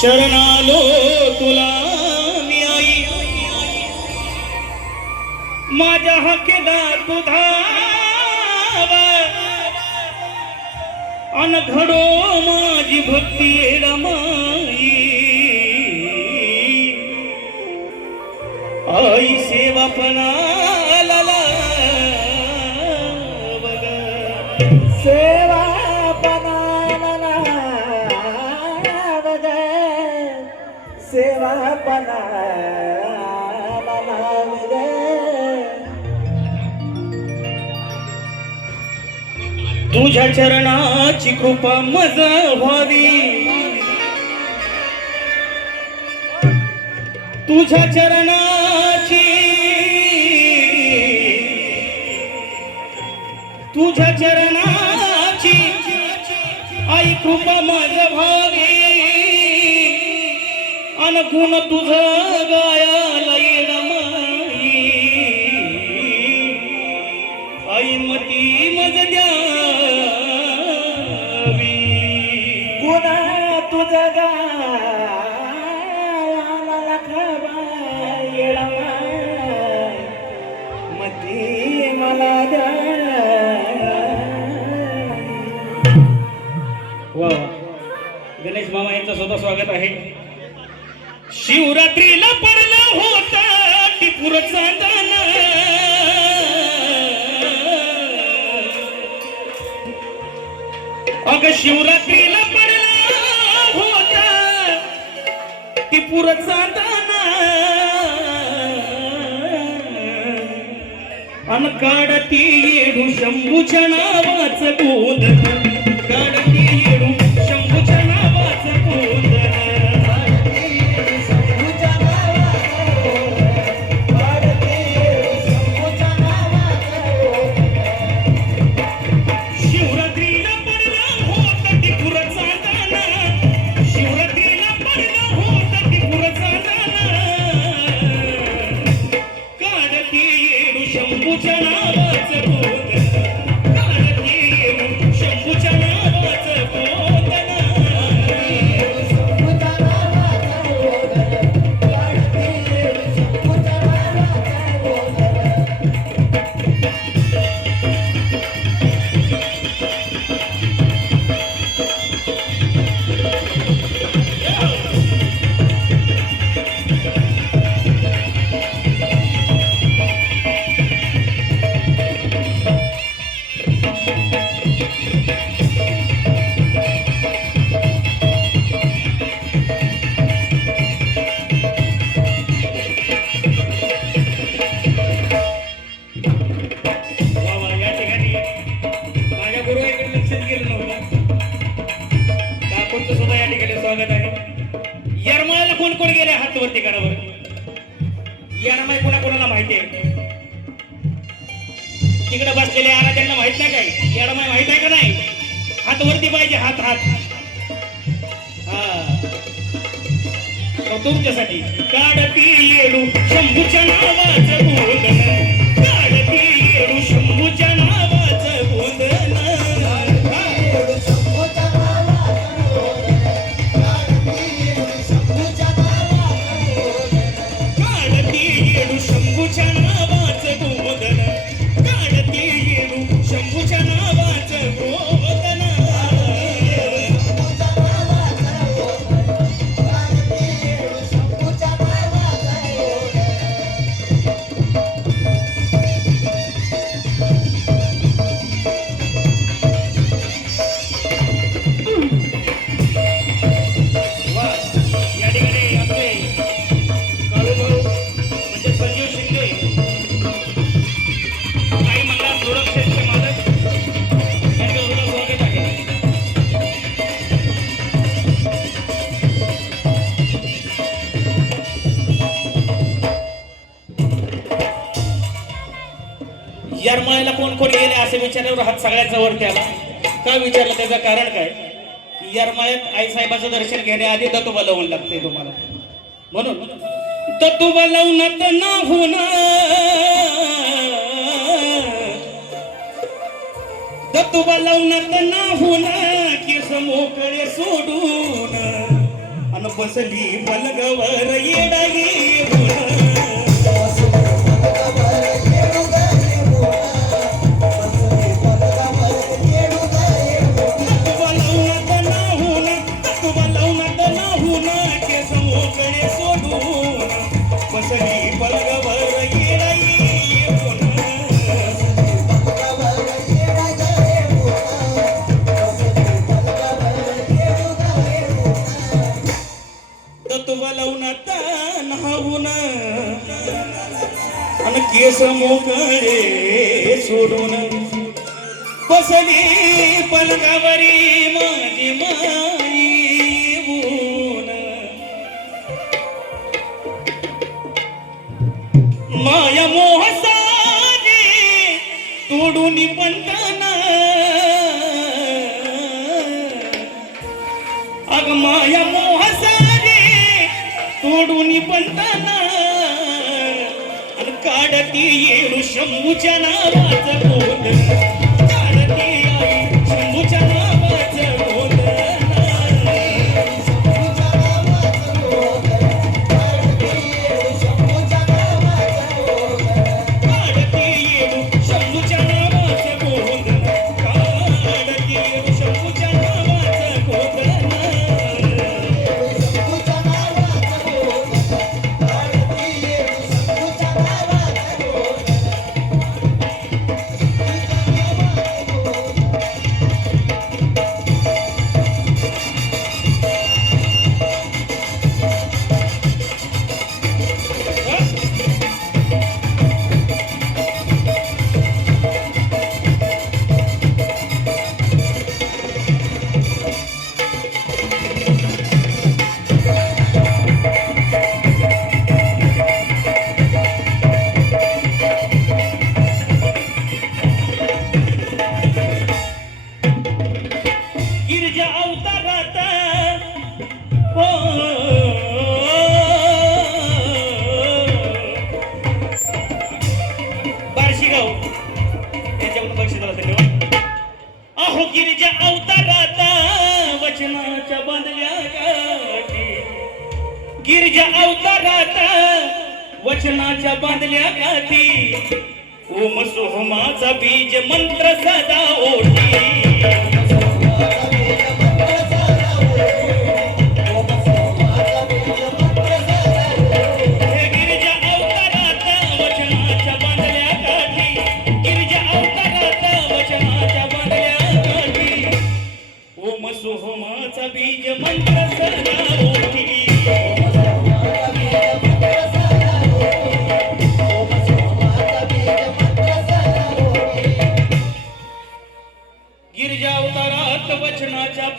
शरणालो तुला मी आई. माझ्या हकेदा तुझा अन घडो माझी भक्ती रमाई. आई सेवा तुझ्या चरणाची कृपा मज व्हावी. तुझ्या चरणाची तुझ्या चरणाची आई कृपा मज व्हावी. अनगुण तुझ गायाला येणमाई आई मती मज द्यावी. गुन्हा तुझं येळाबाई मती मला द्या वा. गणेश मामा यांचं स्वतः स्वागत आहे. शिवरात्रीला पडला होता टिपूरचा दाना अग शिवरात्रीला पडला होता टिपूरचा दाना अन काढती येडू शंभूच्या नावाच गोंधळ काढती येडू माहिती आहे तिकडे बसलेले आराध्यांना माहीत नाही काय याला माहीत आहे का नाही? हात वरती पाहिजे हात हात. हा. तर तुमच्यासाठी. काढती येडू शंभूच्या नावा विचारावर हात सगळ्यात जवळ त्याला. का विचारलं त्याचं कारण काय? की यरमाळ्यात आईसाहेबाचं दर्शन घेण्याआधी दत्तोबा लावून लागते तुम्हाला. म्हणून दत्तोबा लावून ना होणार. दत्तोबा लावून ना होणार केस मोकळे सोडून. आणि बसली बलगवर येडाई. केस मोकळे सोडून बसली पलकावरी माझी माई. माया मोहसाने तोडून पंटना अग माया मोहसाने तोडून आणि काढती येऊ शंभूच्या नावाचं बोल बांधल्या गाठी. ओम सोहमाचा बीज मंत्र सदा ओढी हे गिरिजा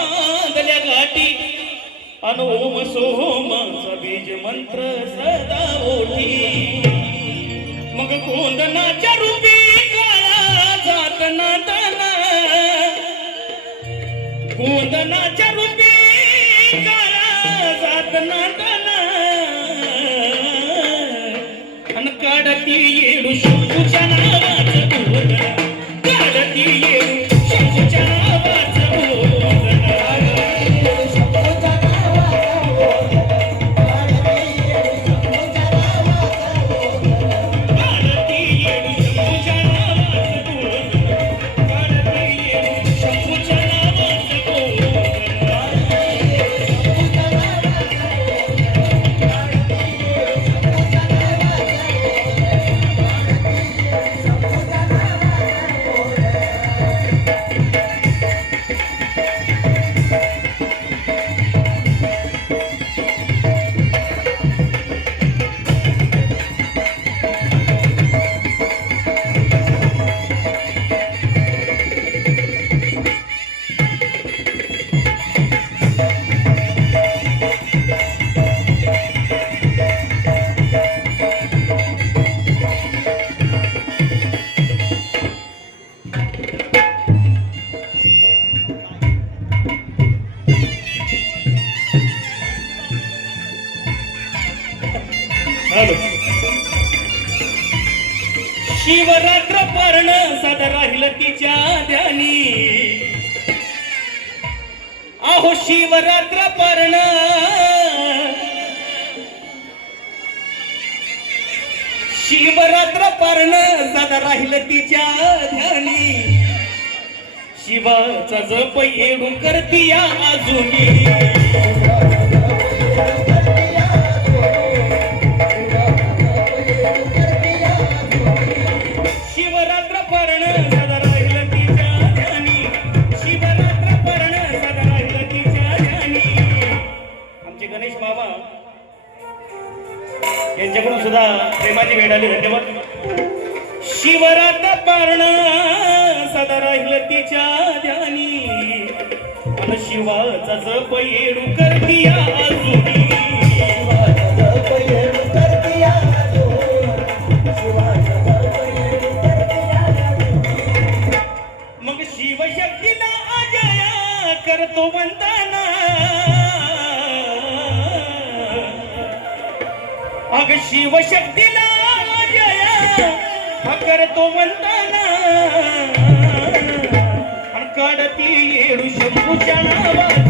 बांधल्या गाठी अनुम सोमाचा बीज मंत्र सदा ओठी. मग कोंदनाच्या रूपी काळा जात नाताना कोंदनाच्या रूपी काळा जात नाताना अन काढती येडू शंभूच्या राहिलं ध्यानी अहो शिवरात्र पर्ण. शिवरात्र पर्ण सदा राहिलं तिच्या ध्यानी. शिवाचा जप येडून करतीया अजूनी शिवरात्र सुद्धा प्रेमाची भेट आली धन्यवाद. शिवरात पारण सदा राहिलं तिच्या ध्यानी. शिवाचा जप येडू करती अजूनी. आणि काढती येडू शंभूच्या नावाचं